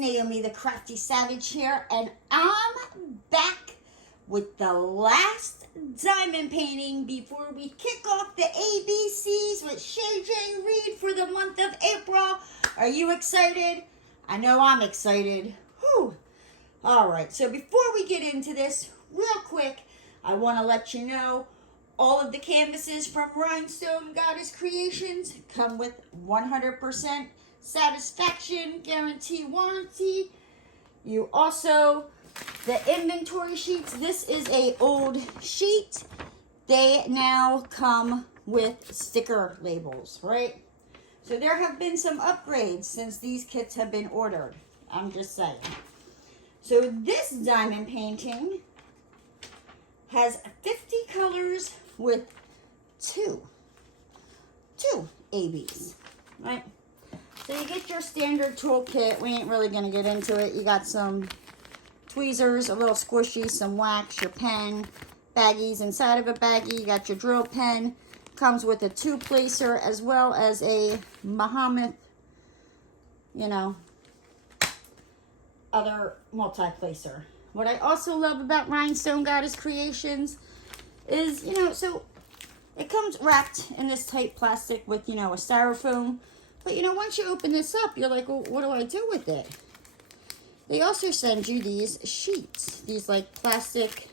Naomi, the Crafty Savage here, and I'm back with the last diamond painting before we kick off the ABCs with Shay Jay-Reed for the month of April. Are you excited? I know I'm excited. Whew. All right, so before we get into this, real quick, I want to let you know all of the canvases from Rhinestone Goddess Creations come with 100% satisfaction guarantee warranty. You also, the inventory sheets, this is a old sheet. They now come with sticker labels, right? So there have been some upgrades since these kits have been ordered. I'm just saying. So this diamond painting has 50 colors with two ABs, right? So you get your standard toolkit. We ain't really going to get into it. You got some tweezers, a little squishy, some wax, your pen, baggies inside of a baggie. You got your drill pen. Comes with a two-placer as well as a Muhammad, other multi-placer. What I also love about Rhinestone Goddess Creations is, so it comes wrapped in this tight plastic with, a styrofoam. But, once you open this up, you're like, well, what do I do with it? They also send you these sheets, these like plastic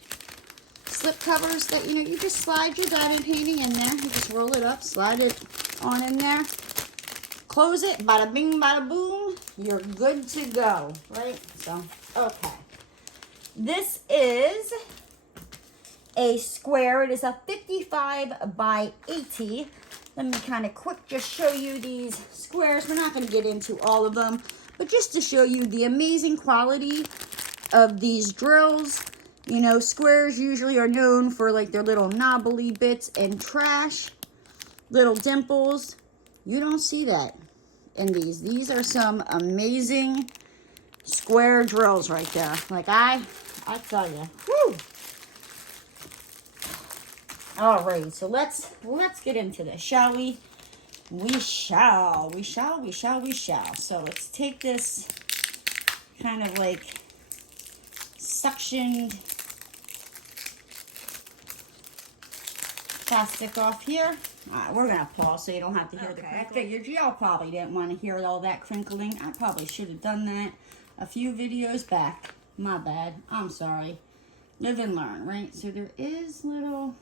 slip covers that, you just slide your diamond painting in there. You just roll it up, slide it on in there, close it, bada bing, bada boom, you're good to go, right? So, okay. This is a square. It is a 55 by 80. Let me kind of quick just show you these squares. We're not going to get into all of them, but just to show you the amazing quality of these drills. Squares usually are known for like their little knobbly bits and trash, little dimples. You don't see that in these. These are some amazing square drills right there. Like I tell you, whoo! All right, so let's get into this, shall we? We shall. So let's take this kind of like suctioned plastic off here. All right, we're gonna pause so you don't have to hear the crinkling. I figured y'all probably didn't want to hear all that crinkling. I probably should have done that a few videos back. My bad. I'm sorry. Live and learn, right? So there is little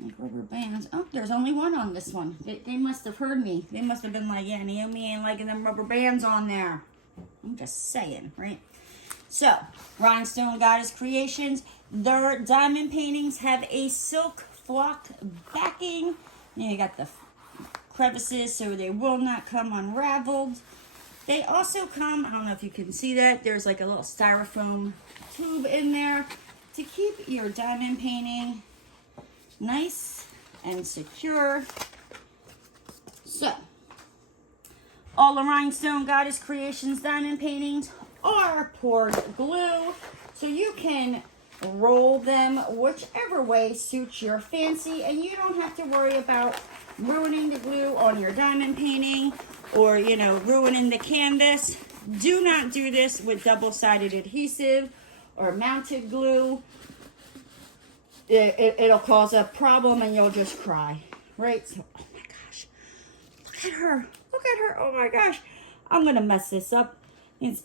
like rubber bands. Oh, there's only one on this one. They must have heard me. They must have been like, yeah, Naomi ain't liking them rubber bands on there. I'm just saying, right? So, Rhinestone Goddess Creations, their diamond paintings have a silk flock backing. You got the crevices so they will not come unraveled. They also come, I don't know if you can see that, there's like a little styrofoam tube in there to keep your diamond painting nice and secure. So, all the Rhinestone Goddess Creations diamond paintings are poured glue, so you can roll them whichever way suits your fancy, and you don't have to worry about ruining the glue on your diamond painting or, ruining the canvas. Do not do this with double-sided adhesive or mounted glue. It'll cause a problem and you'll just cry, right? So, oh my gosh, look at her, oh my gosh, I'm gonna mess this up. It's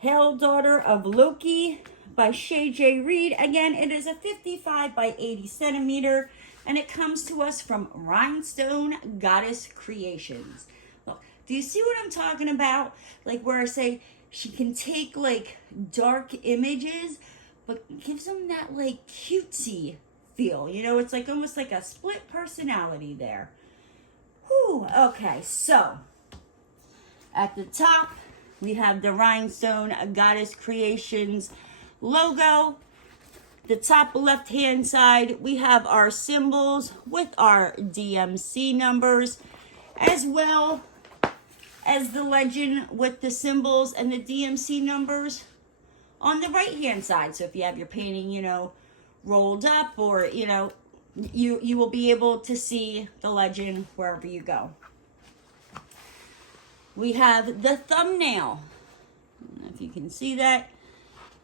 Hel, daughter of Loki by Shay Jay-Reed. Again, it is a 55 by 80 centimeter, and it comes to us from Rhinestone Goddess Creations. Look, do you see what I'm talking about? Like where I say she can take like dark images, but gives them that like cutesy feel. It's like almost like a split personality there. Whew, okay, so at the top, we have the Rhinestone Goddess Creations logo. The top left-hand side, we have our symbols with our DMC numbers, as well as the legend with the symbols and the DMC numbers on the right-hand side. So if you have your painting, rolled up, or, you will be able to see the legend wherever you go. We have the thumbnail if you can see that.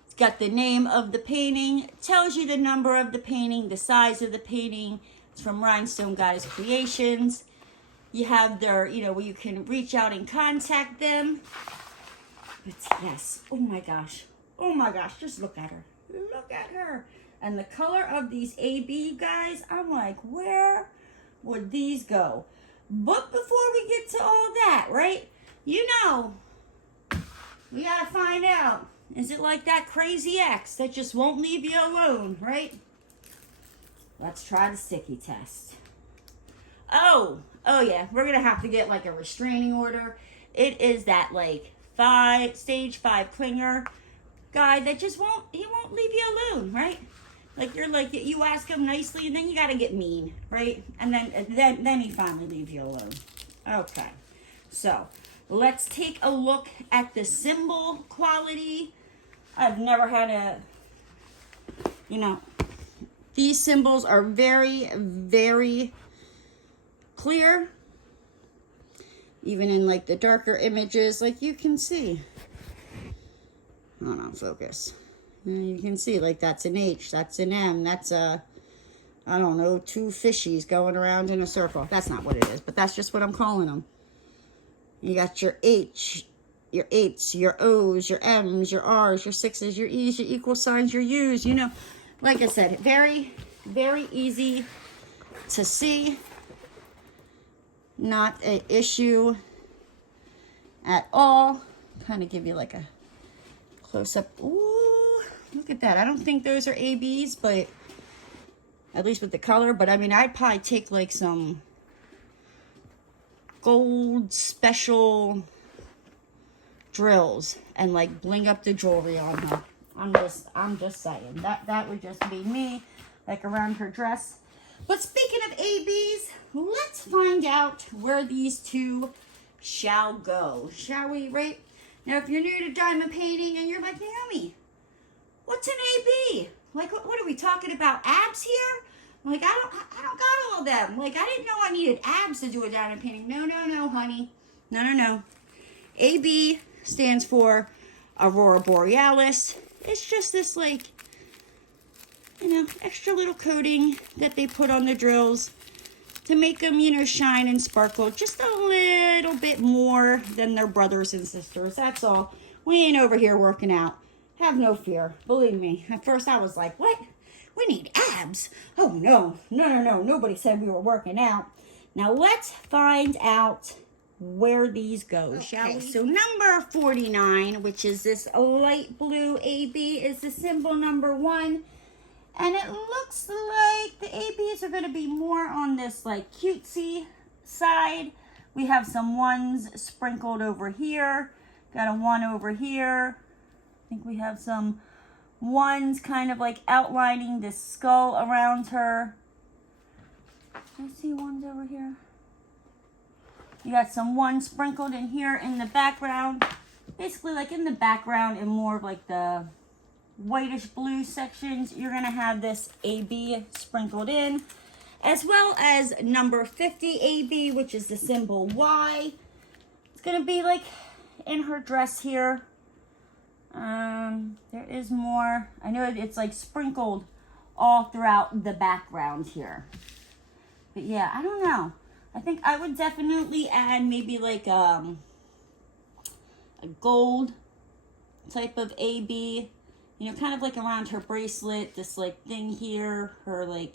It's got the name of the painting. It tells you the number of the painting, the size of the painting. It's from Rhinestone Goddess Creations. You have their, you know, where you can reach out and contact them. But yes, oh my gosh, just look at her. Look at her. And the color of these AB guys, I'm like, where would these go? But before we get to all that, right? You know, we gotta find out. Is it like that crazy ex that just won't leave you alone, right? Let's try the sticky test. Oh yeah, we're gonna have to get like a restraining order. It is that like stage 5 clinger guy that just won't leave you alone, right? Like you're like, you ask him nicely and then you gotta get mean, right? And then he finally leaves you alone. Okay, so let's take a look at the symbol quality. I've never had a, you know, these symbols are very, very clear. Even in like the darker images, like you can see. Hold on, focus. You can see like that's an H, that's an M, that's a, I don't know, 2 fishies going around in a circle. That's not what it is, but that's just what I'm calling them. You got your H, your 8s, your O's, your M's, your R's, your 6s, your E's, your equal signs, your U's. You know, like I said, very, very easy to see. Not an issue at all. Kind of give you like a close-up. Ooh, look at that. I don't think those are ABs, but at least with the color. But I mean, I'd probably take like some gold special drills and like bling up the jewelry on her. I'm just saying that would just be me, like around her dress. But speaking of ABs, let's find out where these two shall go, shall we? Right now, if you're new to diamond painting and you're like, Naomi, what's an AB? Like, what are we talking about? Abs here? Like, I don't got all of them. Like, I didn't know I needed abs to do a diamond painting. No, honey. No. AB stands for Aurora Borealis. It's just this, like, you know, extra little coating that they put on the drills to make them, you know, shine and sparkle just a little bit more than their brothers and sisters. That's all. We ain't over here working out. Have no fear. Believe me. At first I was like, what? We need abs? Oh, no. Nobody said we were working out. Now let's find out where these go, shall we? So number 49, which is this light blue AB, is the symbol number 1. And it looks like the ABs are going to be more on this like cutesy side. We have some 1s sprinkled over here. Got a 1 over here. I think we have some 1s kind of like outlining this skull around her. I see 1s over here. You got some 1s sprinkled in here in the background. Basically like in the background and more of like the whitish blue sections, you're going to have this AB sprinkled in, as well as number 50 AB, which is the symbol Y. It's going to be like in her dress here. There is more. I know it's like sprinkled all throughout the background here. But yeah, I don't know. I think I would definitely add maybe like a gold type of AB. You know, kind of like around her bracelet, this like thing here, her like,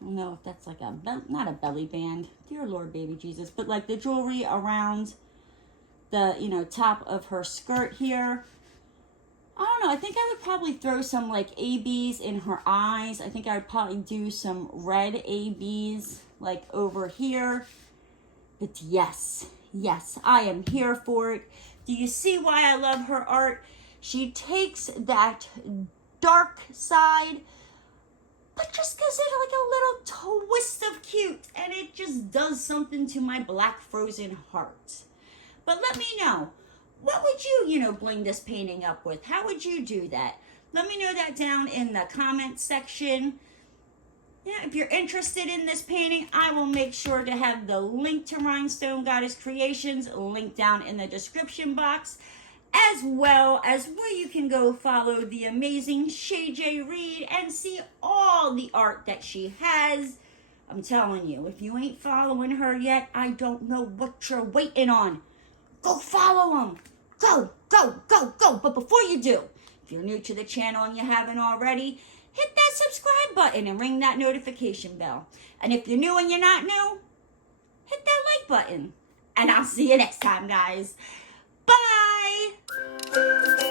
I don't know if that's like not a belly band, dear Lord baby Jesus, but like the jewelry around the, you know, top of her skirt here. I don't know, I think I would probably throw some like ABs in her eyes. I think I would probably do some red ABs like over here. But yes, I am here for it. Do you see why I love her art? She takes that dark side, but just gives it like a little twist of cute, and it just does something to my black frozen heart. But let me know, what would you know, bling this painting up with? How would you do that? Let me know that down in the comment section. Yeah, if you're interested in this painting, I will make sure to have the link to Rhinestone Goddess Creations linked down in the description box. as well as where you can go follow the amazing Shay Jay-Reed and see all the art that she has. I'm telling you, if you ain't following her yet, I don't know what you're waiting on. Go follow them. Go, go, go, go. But before you do, if you're new to the channel and you haven't already, hit that subscribe button and ring that notification bell. And if you're new and you're not new, hit that like button. And I'll see you next time, guys. Bye.